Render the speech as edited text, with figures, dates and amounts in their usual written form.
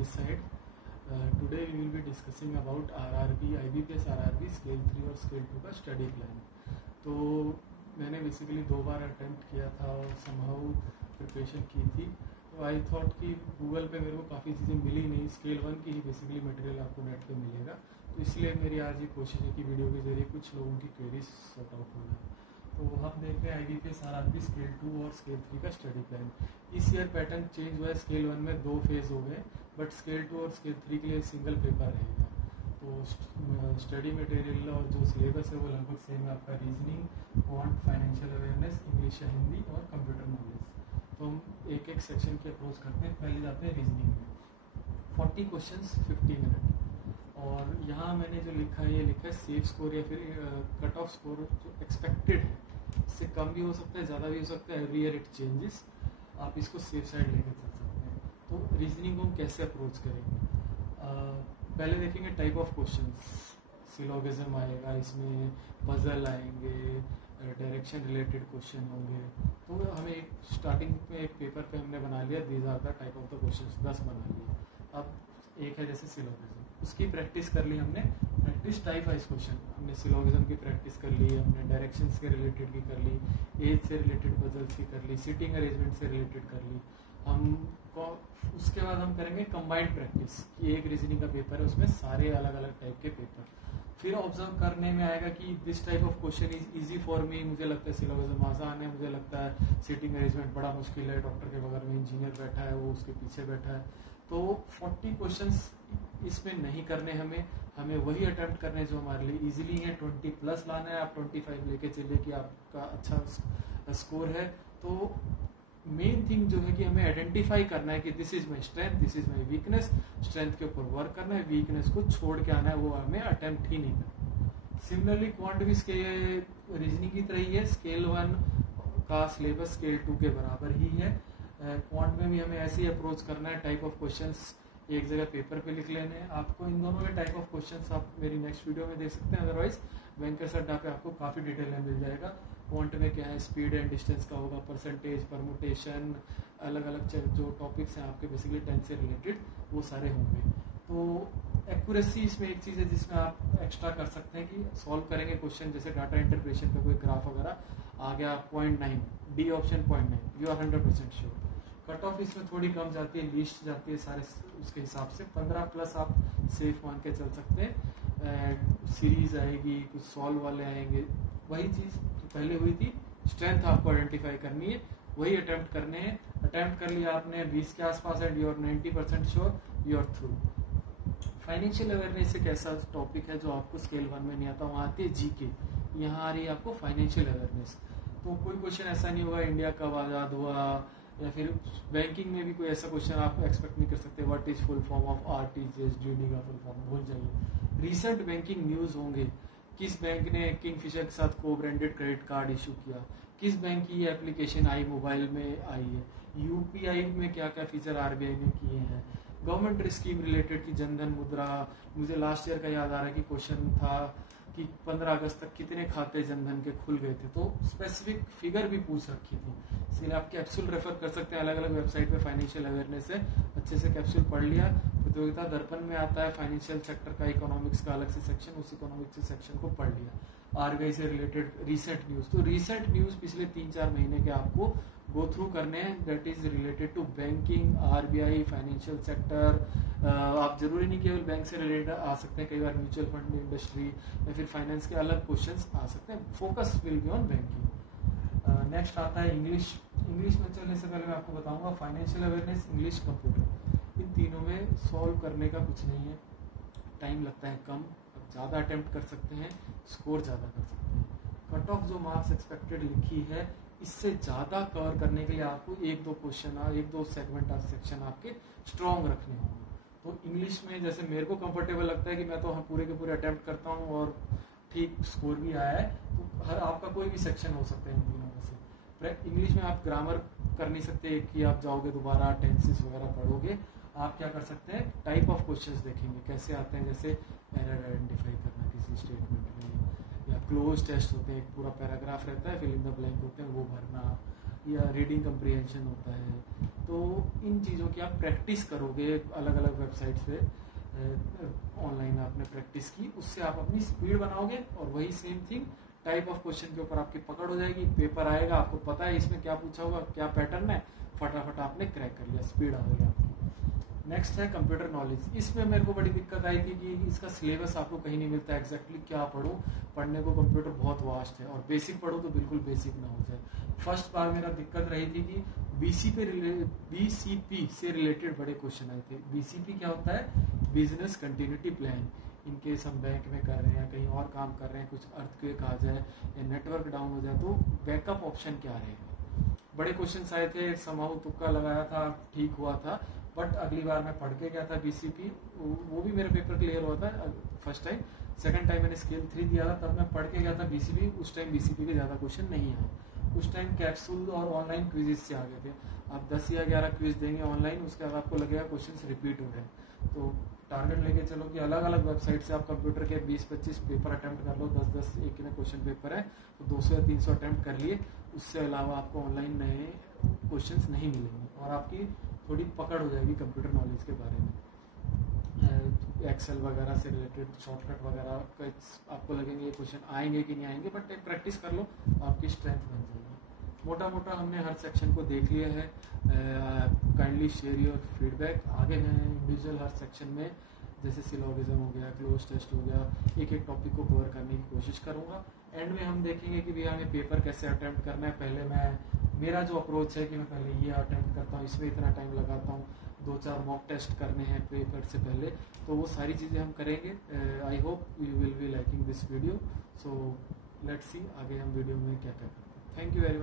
this side. Today we will be discussing about RRB, IBPS RRB scale 3 और scale 2 का study plan. तो मैंने basically 2 बार attempt किया था और समहाउ प्रिपरेशन की थी. तो आई थॉट कि गूगल पे मेरे को काफ़ी चीज़ें मिली नहीं, स्केल 1 की ही बेसिकली मटेरियल आपको नेट पे मिलेगा. तो इसलिए मेरी आज ये कोशिश है कि वीडियो के जरिए कुछ लोगों की क्वेरीज सॉर्ट आउट हो जाए. तो हम देख रहे हैं IBPS RRB स्केल 2 और स्केल 3 का स्टडी प्लान. इस ईयर पैटर्न चेंज हुआ है. स्केल 1 में 2 फेज हो गए, बट स्केल 2 और स्केल 3 के लिए सिंगल पेपर रहेगा. तो स्टडी मटेरियल और जो सिलेबस है वो लगभग सेम है. आपका reasoning, quant, financial awareness, English या हिंदी और कंप्यूटर नॉलेज. तो हम एक एक सेक्शन की अप्रोच करते हैं. पहले जाते हैं रीजनिंग में. 40 क्वेश्चंस 50 मिनट. और यहाँ मैंने जो लिखा है, ये लिखा है सेफ स्कोर या फिर कट ऑफ स्कोर जो एक्सपेक्टेड है. इससे कम भी हो सकता है, ज़्यादा भी हो सकता है. Every year it changes. आप इसको सेफ साइड लेकर चल सकते हैं. तो रीजनिंग को हम कैसे अप्रोच करेंगे? पहले देखेंगे टाइप ऑफ क्वेश्चंस. सिलोगिज्म आएगा, इसमें पजल आएंगे, डायरेक्शन रिलेटेड क्वेश्चन होंगे. तो हमें एक स्टार्टिंग में एक पेपर पे हमने बना लिया these are the type of the questions, 10 बना लिए. अब एक है जैसे सिलोगिज्म, उसकी प्रैक्टिस कर ली हमने. प्रैक्टिस टाइप वाइज क्वेश्चन हमने सिलोगिज्म की प्रैक्टिस कर ली, हमने डायरेक्शंस के रिलेटेड की कर ली, एज से रिलेटेड पजल्स की कर ली, सीटिंग अरेंजमेंट से रिलेटेड कर ली. उसके बाद हम करेंगे कंबाइंड प्रैक्टिस कि एक रीजनिंग का पेपर है, उसमें सारे अलग अलग टाइप के पेपर. फिर ऑब्जर्व करने में आएगा कि this type of question is easy for me. मुझे लगता है सिलोगिज्म आसान है, मुझे लगता है सीटिंग अरेंजमेंट बड़ा मुश्किल है, डॉक्टर के बगल में इंजीनियर बैठा है, वो उसके पीछे बैठा है. तो 40 क्वेश्चंस इसमें नहीं करने, हमें वही अटेम्प्ट करने जो हमारे लिए इजीली है. 20 प्लस लाना है. आप 25 लेके चलिए कि आपका अच्छा स्कोर है. तो मेन थिंग जो है कि हमें आइडेंटिफाई करना है कि this is my strength, this is my weakness. Strength के ऊपर वर्क करना है, वीकनेस को छोड़ के आना है, वो हमें अटेम्प्ट ही नहीं करना. सिमिलरली क्वांट भी रीजनिंग की तरह ही है. स्केल 1 का सिलेबस स्केल 2 के बराबर ही है. क्वांट में भी हमें ऐसे ही अप्रोच करना है. टाइप ऑफ क्वेश्चंस एक जगह पेपर पे लिख लेने हैं. आपको इन दोनों के टाइप ऑफ क्वेश्चंस आप मेरी नेक्स्ट वीडियो में देख सकते हैं. अदरवाइज बैंकर्स अड्डा पे आपको काफ़ी डिटेल में मिल जाएगा. क्वांट में क्या है, स्पीड एंड डिस्टेंस का होगा, परसेंटेज, परमुटेशन, अलग अलग जो टॉपिक्स हैं आपके बेसिकली 10 से रिलेटेड, वो सारे होंगे. तो एक्यूरेसी इसमें एक चीज़ है जिसमें आप एक्स्ट्रा कर सकते हैं कि सॉल्व करेंगे क्वेश्चन. जैसे डाटा इंटरप्रेशन का कोई ग्राफ वगैरह आ गया 0.9, D option 0.9, you are 100% sure. Cut off इसमें थोड़ी कम जाती है, लीस्ट जाती है सारे उसके हिसाब से. 15 प्लस आप सेफ मान के चल सकते हैं. सीरीज आएगी, कुछ सॉल्व वाले आएंगे. वही चीज़ जो पहले हुई थी, स्ट्रेंथ आपको आइडेंटिफाई करनी है, वही अटेम्प्ट करने हैं. अटेम्प्ट कर लिया आपने 20 के आसपास and you are 90% sure, you are through. Financial awareness एक ऐसा टॉपिक है जो आपको स्केल 1 में नहीं आता. वहाँ आती है जीके, यहाँ आ रही है आपको फाइनेंशियल अवेयरनेस. तो कोई क्वेश्चन ऐसा नहीं होगा इंडिया कब आज़ाद हुआ, या फिर बैंकिंग में भी कोई ऐसा क्वेश्चन आप एक्सपेक्ट नहीं कर सकते. What is full form of RTGS, DD का फुल फॉर्म भूल जाइए. रिसेंट बैंकिंग न्यूज होंगे, किस बैंक ने किंगफिशर के साथ को ब्रांडेड क्रेडिट कार्ड इशू किया, किस बैंक की ये एप्लीकेशन आई मोबाइल में आई है, यूपीआई में क्या क्या फीचर आरबीआई ने किए हैं, गवर्नमेंट स्कीम रिलेटेड की जनधन मुद्रा. मुझे लास्ट ईयर का याद आ रहा है कि क्वेश्चन था कि 15 अगस्त तक कितने खाते जनधन के खुल गए थे. तो स्पेसिफिक फिगर भी पूछ रखी थी. इसलिए आप कैप्सूल रेफर कर सकते हैं. अलग अलग वेबसाइट पे फाइनेंशियल अवेयरनेस है, अच्छे से कैप्सूल पढ़ लिया. प्रतियोगिता दर्पण में आता है फाइनेंशियल सेक्टर का, इकोनॉमिक्स का अलग से सेक्शन, उस इकोनॉमिक्स सेक्शन को पढ़ लिया. आरबीआई से रिलेटेड रिसेंट न्यूज, तो रिसेंट न्यूज पिछले 3-4 महीने के आपको गो थ्रू करने हैं. That is related to banking, RBI, financial sector. आप जरूरी नहीं केवल बैंक से रिलेटेड आ सकते हैं, कई बार म्यूचुअल फंड इंडस्ट्री या फिर फाइनेंस के अलग क्वेश्चंस आ सकते हैं. Focus will be on banking. Next आता है इंग्लिश. इंग्लिश में चलने से पहले मैं आपको बताऊंगा फाइनेंशियल अवेयरनेस, इंग्लिश, कंप्यूटर, इन तीनों में सॉल्व करने का कुछ नहीं है. टाइम लगता है कम, अब ज़्यादा अटेम्प्ट कर सकते हैं, स्कोर ज़्यादा कर सकते हैं. कट ऑफ जो मार्क्स एक्सपेक्टेड लिखी है, इससे ज़्यादा कवर करने के लिए आपको 1-2 क्वेश्चन, 1-2 सेगमेंट और सेक्शन आपके स्ट्रॉन्ग रखने होंगे. तो इंग्लिश में जैसे मेरे को कंफर्टेबल लगता है कि मैं तो पूरे के पूरे अटेम्प्ट करता हूँ और ठीक स्कोर भी आया है. तो हर आपका कोई भी सेक्शन हो सकता है इन तीनों में से. इंग्लिश में आप ग्रामर कर नहीं सकते कि आप जाओगे दोबारा टेंसेस वगैरह पढ़ोगे. आप क्या कर सकते हैं, टाइप ऑफ क्वेश्चंस देखेंगे कैसे आते हैं. जैसे एरर आइडेंटिफाई करना किसी स्टेटमेंट में, या क्लोज टेस्ट होते हैं, एक पूरा पैराग्राफ रहता है, फिल इन द ब्लैंक होते हैं, वो भरना, या रीडिंग कंप्रीहेंशन होता है. तो इन चीज़ों की आप प्रैक्टिस करोगे, अलग अलग वेबसाइट्स पे ऑनलाइन आपने प्रैक्टिस की, उससे आप अपनी स्पीड बनाओगे और वही same thing type of question के ऊपर आपकी पकड़ हो जाएगी। पेपर आएगा, आपको पता है इसमें क्या पूछा होगा, क्या पैटर्न है, फटाफट आपने क्रैक कर लिया, स्पीड आ गई आपकी। नेक्स्ट है कंप्यूटर नॉलेज। इसमें मेरे को बड़ी दिक्कत आई थी कि इसका सिलेबस आपको कहीं नहीं मिलता, एग्जैक्टली क्या पढ़ो। पढ़ने को कंप्यूटर बहुत वास्ट है, और बेसिक पढ़ो तो बिल्कुल बेसिक ना हो जाए। फर्स्ट बार मेरा दिक्कत रही थी कि बीसीपी से रिलेटेड बड़े क्वेश्चन आए थे। बीसीपी क्या होता है? Business continuity plan. इनकेस हम बैंक में कर रहे हैं, कहीं और काम कर रहे हैं, कुछ अर्थक्वेक आ जाए या नेटवर्क डाउन हो जाए तो बैकअप ऑप्शन क्या रहेगा। बड़े क्वेश्चन आए थे, समाउ तुक्का लगाया था, ठीक हुआ था, बट अगली बार मैं पढ़ के गया था बीसीपी, वो भी मेरे पेपर क्लियर हुआ था फर्स्ट टाइम। सेकंड टाइम मैंने स्केल 3 दिया था, तब मैं पढ़ के गया था बीसीपी, उस टाइम बीसीपी के ज़्यादा क्वेश्चन नहीं आए। उस टाइम कैप्सूल और ऑनलाइन क्विजेज से आ गए थे। आप 10 या 11 क्विज देंगे ऑनलाइन, उसके बाद आपको लगेगा क्वेश्चन रिपीट हो रहे हैं। तो टारगेट लेके चलो कि अलग अलग वेबसाइट से आप कंप्यूटर के 20-25 पेपर अटेम्प्ट कर लो, 10-10 एक में क्वेश्चन पेपर है तो 200 या 300 अटेम्प्ट कर लिए। उससे अलावा आपको ऑनलाइन नए क्वेश्चंस नहीं मिलेंगे और आपकी थोड़ी पकड़ हो जाएगी कंप्यूटर नॉलेज के बारे में। एक्सेल वगैरह से रिलेटेड शॉर्टकट वगैरह आपको लगेंगे ये क्वेश्चन आएंगे कि नहीं आएंगे, बट एक प्रैक्टिस कर लो, आपकी स्ट्रेंथ बन जाएगी। मोटा मोटा हमने हर सेक्शन को देख लिया है। Kindly share your feedback. आगे मैं इंडिविजुअल हर सेक्शन में, जैसे सिलोगिज्म हो गया, क्लोज टेस्ट हो गया, एक एक टॉपिक को कवर करने की कोशिश करूँगा। एंड में हम देखेंगे कि भैया हमें पेपर कैसे अटेम्प्ट करना है। पहले मेरा जो अप्रोच है कि मैं पहले ये अटेम्प्ट करता हूँ, इसमें इतना टाइम लगाता हूँ, 2-4 मॉक टेस्ट करने हैं पेपर से पहले, तो वो सारी चीज़ें हम करेंगे। I hope you will be liking this video. So let's see आगे हम वीडियो में क्या क्या करते हैं। Thank you very much.